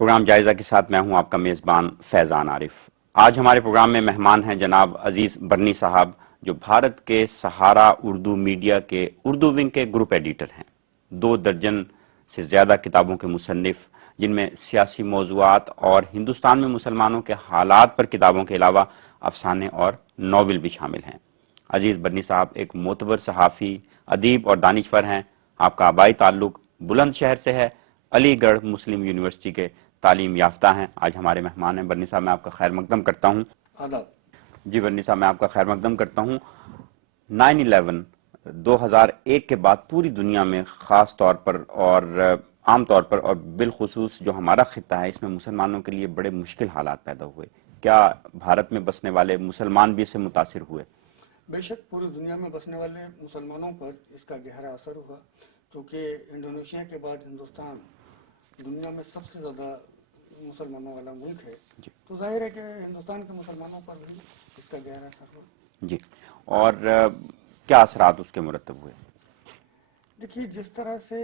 Programme جائزہ کے ساتھ میں ہوں آپ کا میزبان فیضان عارف۔ آج ہمارے پروگرام میں مہمان ہیں جناب عزیز برنی صاحب، جو بھارت کے سہارا اردو میڈیا کے اردو ونگ کے گروپ ایڈیٹر ہیں، 2 درجن سے زیادہ کتابوں کے مصنف، جن میں سیاسی موضوعات اور ہندوستان میں مسلمانوں کے حالات پر کتابوں کے علاوہ افسانے اور ناول بھی شامل ہیں۔ عزیز برنی صاحب ایک معتبر صحافی، ادیب اور دانشور ہیں۔ آپ کا آبائی تعلق بلند شہر سے ہے، علی گڑھ مسلم یونیورسٹی کے تعلیم یافتہ ہیں۔ آج ہمارے مہمان ہیں۔ برنی صاحب میں آپ کا خیر مقدم کرتا ہوں۔ آداب جی برنی صاحب میں آپ کا خیر مقدم کرتا ہوں۔ 9/11 2001 کے بعد پوری دنیا میں خاص طور پر اور عام طور پر اور بالخصوص جو ہمارا خطہ ہے، اس میں مسلمانوں کے لیے بڑے مشکل حالات پیدا ہوئے۔ کیا بھارت میں بسنے والے مسلمان بھی اس سے متاثر ہوئے؟ بے شک پوری دنیا میں بسنے والے مسلمانوں پر اس کا گہرا اثر ہوا، کیونکہ انڈونیشیا کے بعد ہندوستان دنیا میں سب سے زیادہ مسلمانوں والا ملک ہے، تو ظاہر ہے کہ ہندوستان کے مسلمانوں پر بھی اس کا گہرا اثر ہوا۔ جی، اور کیا اثرات اس کے مرتب ہوئے؟ دیکھیے، جس طرح سے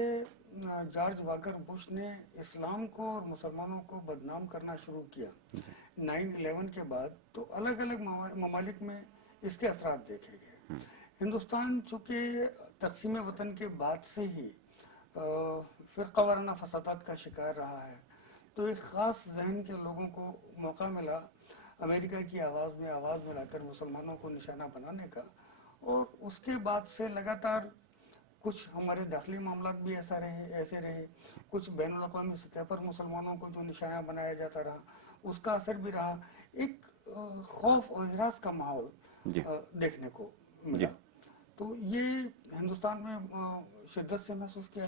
جارج واکر بش نے اسلام کو اور مسلمانوں کو بدنام کرنا شروع کیا 9/11 کے بعد، تو الگ الگ ممالک میں اس کے اثرات دیکھے گئے۔ ہندوستان چونکہ تقسیم وطن کے بعد سے ہی فرقہ وارانہ فسادات کا شکار رہا ہے، تو ایک خاص ذہن کے لوگوں کو موقع ملا امریکہ کی آواز میں آواز ملا کر مسلمانوں کو نشانہ بنانے کا، اور اس کے بعد سے لگاتار کچھ ہمارے داخلی معاملات بھی ایسے رہے، کچھ بین الاقوامی سطح پر مسلمانوں کو جو نشانہ بنایا جاتا رہا، اس کا اثر بھی رہا۔ ایک خوف اور ہراس کا ماحول دیکھنے کو ملا، تو یہ ہندوستان میں شدت سے محسوس کیا۔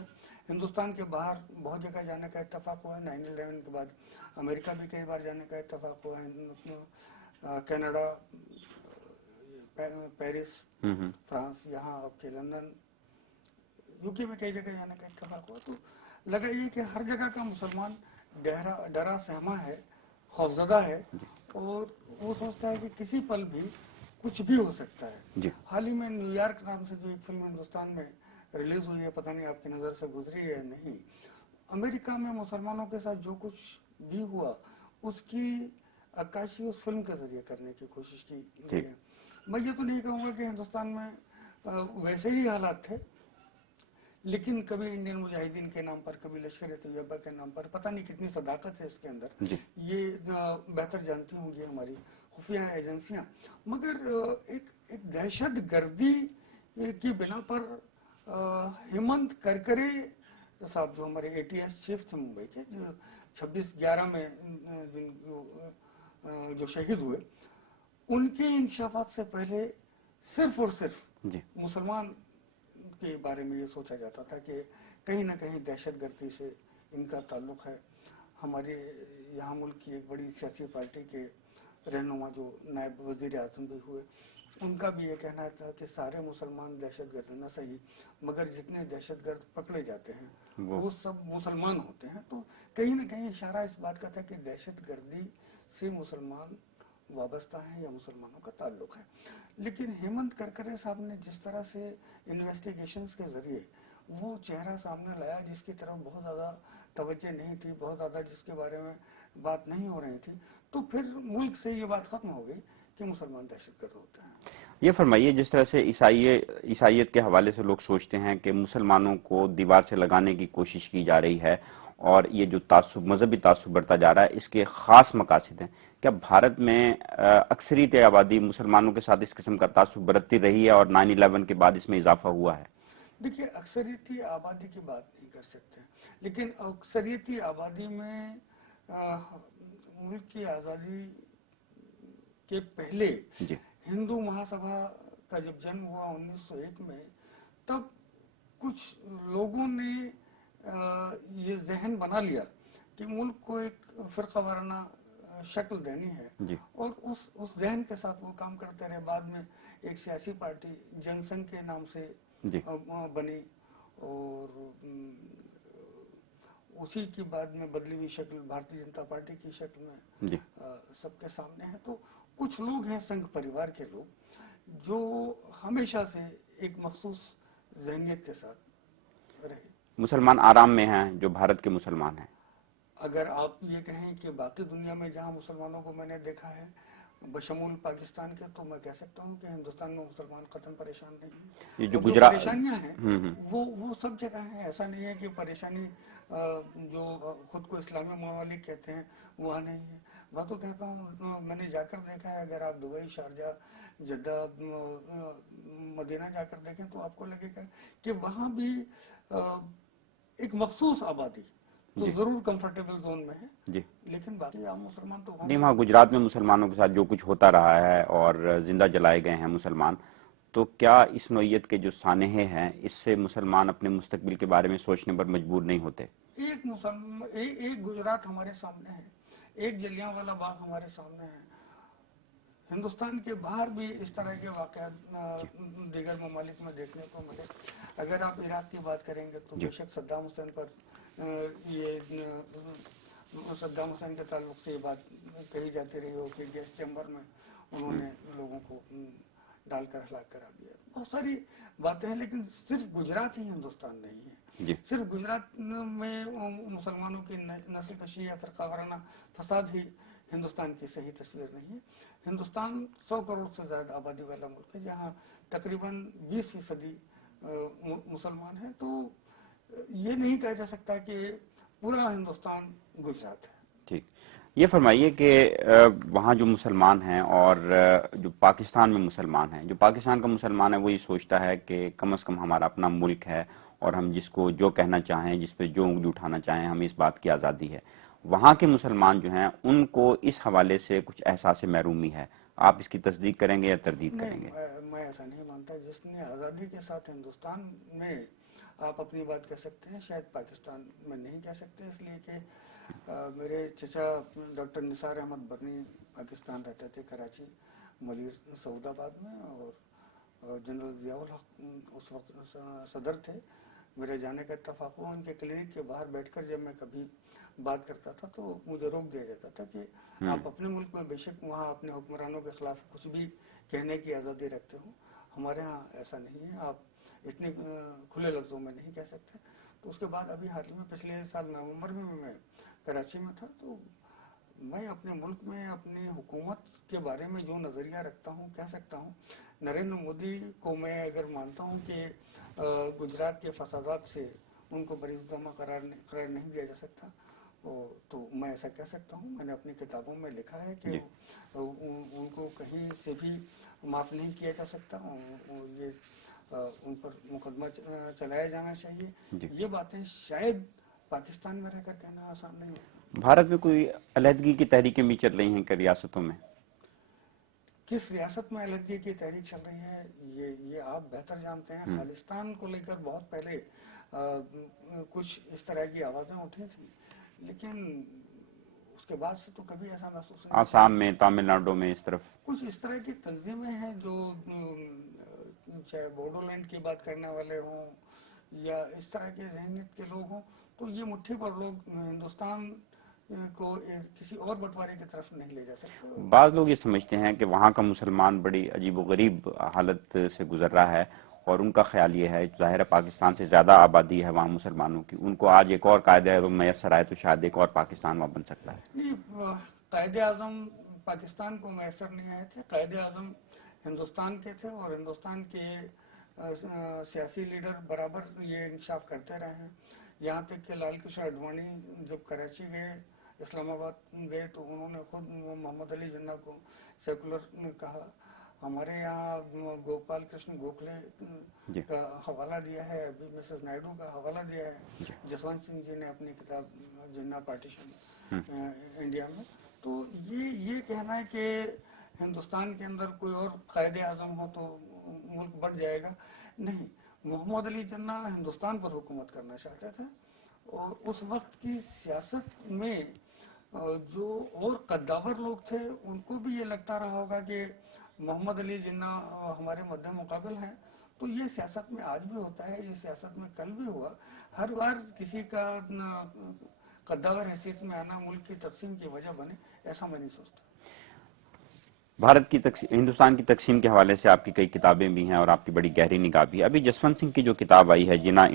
ہندوستان کے باہر بہت جگہ جانے کا اتفاق ہوا ہے 9/11 کے بعد، امریکہ بھی کئی بار جانے کا اتفاق ہوا ہے، کینیڈا، پیرس، فرانس، یہاں اب کے لندن، UK میں کئی جگہ جانے کا اتفاق ہوا، تو لگا یہ کہ ہر جگہ کا مسلمان ڈرا سہما ہے، خوفزدہ ہے، اور وہ سوچتا ہے کہ کسی پل بھی کچھ بھی ہو سکتا ہے۔ حال ہی میں نیو یارک نام سے جو ایک فلم ہندوستان میں ریلیز ہوئی ہے، پتہ نہیں آپ کی نظر سے گزری ہے یا نہیں، امریکہ میں مسلمانوں کے ساتھ جو کچھ بھی ہوا اس کی عکاسی اس فلم کے ذریعے کرنے کی کوشش کی گئی ہے۔ میں یہ تو نہیں کہوں گا کہ ہندوستان میں ویسے ہی حالات تھے، لیکن کبھی انڈین مجاہدین کے نام پر، کبھی لشکر طیبہ کے نام پر، پتہ نہیں کتنی صداقت ہے اس کے اندر، یہ بہتر جانتی ہوں گی ہماری خفیہ ایجنسیاں، مگر ایک دہشت گردی کی بنا پر ہیمنت کرکرے صاحب، جو ہمارے ATS چیف تھے ممبئی کے، جو 26/11 میں جو شہید ہوئے، ان کے انکشافات سے پہلے صرف اور صرف مسلمان کے بارے میں یہ سوچا جاتا تھا کہ کہیں نہ کہیں دہشت گردی سے ان کا تعلق ہے۔ ہمارے یہاں ملک کی ایک بڑی سیاسی پارٹی کے رہنما جو نائب وزیر اعظم بھی ہوئے، ان کا بھی یہ کہنا تھا کہ سارے مسلمان دہشت گرد نہ صحیح، مگر جتنے دہشت گرد پکڑے جاتے ہیں وہ سب مسلمان ہوتے ہیں۔ تو کہیں نہ کہیں اشارہ اس بات کا تھا کہ دہشت گردی سے مسلمان وابستہ ہیں یا مسلمانوں کا تعلق ہے۔ لیکن ہیمنت کرکرے صاحب نے جس طرح سے انویسٹیگیشنز کے ذریعے وہ چہرہ سامنے لایا جس کی طرف بہت زیادہ توجہ نہیں تھی، بہت زیادہ جس کے بارے میں بات نہیں ہو رہی تھی، تو پھر ملک سے یہ بات ختم ہو گئی کہ مسلمان دہشت گرد ہوتے ہیں۔ یہ فرمائیے، جس طرح سے عیسائیت کے حوالے سے لوگ سوچتے ہیں کہ مسلمانوں کو دیوار سے لگانے کی کوشش کی جا رہی ہے، اور یہ جو مذہبی تعصب بڑھتا جا رہا ہے، اس کے خاص مقاصد ہیں، کیا بھارت میں اکثریت آبادی مسلمانوں کے ساتھ اس قسم کا تعصب برتتی رہی ہے اور 9/11 کے بعد اس میں اضافہ ہوا ہے؟ دیکھیے، اکثریتی آبادی کی بات نہیں کر سکتے، لیکن اکثریتی آبادی میں ملک کی آزادی کے پہلے ہندو مہاسبھا کا جب جنم ہوا 1901 میں، تب کچھ لوگوں نے یہ ذہن بنا لیا کہ ملک کو ایک فرقہ وارانہ شکل دینی ہے، اور اس ذہن کے ساتھ وہ کام کرتے رہے۔ بعد میں ایک سیاسی پارٹی جن سنگھ کے نام سے بنی، اور اسی کی بعد میں بدلی ہوئی شکل بھارتیہ جنتا پارٹی کی شکل میں سب کے سامنے ہے۔ تو کچھ لوگ ہیں سنگھ پریوار کے لوگ جو ہمیشہ سے ایک مخصوص ذہنیت کے ساتھ رہے۔ مسلمان آرام میں ہیں جو بھارت کے مسلمان ہیں؟ اگر آپ یہ کہیں کہ باقی دنیا میں جہاں مسلمانوں کو میں نے دیکھا ہے بشمول پاکستان کے، تو میں کہہ سکتا ہوں کہ ہندوستان میں مسلمان قطعاً پریشان نہیں ہیں، یہ جو اور جو گجرات پریشانیاں ہیں وہ سب جگہ ہیں۔ ایسا نہیں ہے کہ پریشانی جو خود کو اسلامی ممالک کہتے ہیں وہاں نہیں ہے۔ میں تو کہتا ہوں میں نے جا کر دیکھا ہے، اگر آپ دبئی، شارجہ، جدہ، مدینہ جا کر دیکھیں تو آپ کو لگے گا کہ وہاں بھی ایک مخصوص آبادی تو ضرور کمفرٹیبل زون میں ہے، جی لیکن باقی عام مسلمان تو نہیں، وہاں گجرات میں مسلمانوں کے ساتھ جو کچھ ہوتا رہا ہے اور زندہ جلائے گئے ہیں مسلمان، تو کیا اس نوعیت کے جو سانحے ہیں اس سے مسلمان اپنے مستقبل کے بارے میں سوچنے پر مجبور نہیں ہوتے؟ ایک گجرات ہمارے سامنے ہے، ایک جلیانوالہ باغ ہمارے سامنے ہے۔ ہندوستان کے باہر بھی اس طرح کے واقعات دیگر ممالک میں دیکھنے کو ملے۔ اگر آپ عراق کی بات کریں گے تو بے شک صدام حسین پر یہ صدام حسین کے تعلق سے یہ بات کہی جاتی رہی ہو کہ گیس چیمبر میں انہوں نے لوگوں کو ڈال کر ہلاک کرا دیا۔ بہت ساری باتیں ہیں، لیکن صرف گجرات ہی ہندوستان نہیں ہے۔ صرف گجرات میں مسلمانوں کی نسل کشی یا فرقہ وارانہ فساد ہی ہندوستان کی صحیح تصویر نہیں ہے۔ ہندوستان 100 کروڑ سے زیادہ آبادی والا ملک ہے، جہاں تقریباً 20% مسلمان ہیں، تو یہ نہیں کہا جا سکتا کہ پورا ہندوستان گجرات ہے۔ ٹھیک، یہ فرمائیے کہ وہاں جو مسلمان ہیں اور جو پاکستان میں مسلمان ہیں، جو پاکستان کا مسلمان ہے وہ یہ سوچتا ہے کہ کم از کم ہمارا اپنا ملک ہے اور ہم جس کو جو کہنا چاہیں، جس پہ جو انگلی اٹھانا چاہیں، ہمیں اس بات کی آزادی ہے۔ وہاں کے مسلمان جو ہیں ان کو اس حوالے سے کچھ احساس محرومی ہے، آپ اس کی تصدیق کریں گے یا تردید کریں گے؟ نہیں، میں ایسا نہیں مانتا۔ جس نے آزادی کے ساتھ ہندوستان میں آپ اپنی بات کہہ سکتے ہیں، شاید پاکستان میں نہیں کہہ سکتے، اس لیے کہ میرے چچا ڈاکٹر نثار احمد برنی پاکستان رہتے تھے، کراچی ملیر سعود آباد میں، اور جنرل ضیاء الحق اس وقت صدر تھے۔ میرے جانے کا اتفاق ہوا، ان کے کلینک کے باہر بیٹھ کر جب میں کبھی بات کرتا تھا تو مجھے روک دیا جاتا تھا کہ آپ اپنے ملک میں بے شک وہاں اپنے حکمرانوں کے خلاف کچھ بھی کہنے کی آزادی رکھتے ہو، ہمارے ہاں ایسا نہیں ہے، آپ اتنے کھلے لفظوں میں نہیں کہہ سکتے۔ تو اس کے بعد ابھی حال ہی میں پچھلے سال نومبر میں کراچی میں تھا، تو میں اپنے ملک میں اپنی حکومت کے بارے میں جو نظریہ رکھتا ہوں کہہ سکتا ہوں۔ نریندر مودی کو میں اگر مانتا ہوں کہ گجرات کے فسادات سے ان کو بری الزامہ قرار نہیں دیا جا سکتا، تو میں ایسا کہہ سکتا ہوں۔ میں نے اپنی کتابوں میں لکھا ہے کہ ان کو کہیں سے بھی معاف نہیں کیا جا سکتا، یہ ان پر مقدمہ چلایا جانا چاہیے۔ یہ باتیں شاید پاکستان میں رہ کر کہنا آسان نہیں ہوگا۔ بھارت میں کوئی علیحدگی کی تحریکیں بھی چل رہی ہیں کہ ریاستوں میں؟ کس ریاست میں علیحدگی کی تحریک چل رہی ہے یہ آپ بہتر جانتے ہیں۔ خالصتان کو لے کر بہت پہلے کچھ اس طرح کی آوازیں اٹھی تھیں، لیکن اس کے بعد سے تو کبھی ایسا محسوس نہیں۔ آسام میں، تامل ناڈو میں اس طرف کچھ اس طرح کی تنظیمیں ہیں جو چاہے بوڈو لینڈ کی بات کرنے والے ہوں یا اس طرح کے ذہنیت کے لوگ ہوں، تو یہ مٹھی پر لوگ ہندوستان کو کسی اور بٹوارے کی طرف نہیں لے جا سکتے۔ بعض لوگ یہ سمجھتے ہیں کہ وہاں کا مسلمان بڑی عجیب و غریب حالت سے گزر رہا ہے، اور ان کا خیال یہ ہے، ظاہر ہے پاکستان سے زیادہ آبادی ہے وہاں مسلمانوں کی، ان کو آج ایک اور قائد اعظم میسر آئے تو شاید ایک اور پاکستان وہاں بن سکتا ہے۔ نہیں، قائد اعظم پاکستان کو میسر نہیں آئے تھے، قائد اعظم ہندوستان کے تھے، اور ہندوستان کے سیاسی لیڈر برابر یہ انکشاف کرتے رہے ہیں۔ یہاں تک کہ لال کرشن اڈوانی جب کراچی گئے، اسلام آباد گئے، تو انہوں نے خود محمد علی جناح کو سیکولر کہا۔ ہمارے یہاں گوپال کرشن گوکھلے کا حوالہ دیا ہے، ابھی مسز نائیڈو کا حوالہ دیا ہے جسونت سنگھ جی نے اپنی کتاب جناح پارٹیشن انڈیا میں۔ تو یہ کہنا ہے کہ ہندوستان کے اندر کوئی اور قائد اعظم ہو تو ملک بڑھ جائے گا، نہیں۔ محمد علی جناح ہندوستان پر حکومت کرنا چاہتے تھے، اور اس وقت کی سیاست میں جو اور قداور لوگ تھے ان کو بھی یہ لگتا رہا ہوگا کہ محمد علی جناح ہمارے مد مقابل ہیں۔ تو یہ سیاست میں آج بھی ہوتا ہے، یہ سیاست میں کل بھی ہوا۔ ہر بار کسی کا قداور حیثیت میں آنا ملک کی تقسیم کی وجہ بنے، ایسا میں نہیں سوچتا۔ ہندوستان کی تقسیم کے حوالے سے آپ کی کئی کتابیں بھی ہیں اور آپ کی بڑی گہری نگاہ بھی ہے۔ ابھی جسونت سنگھ کی جو کتاب آئی ہے جناح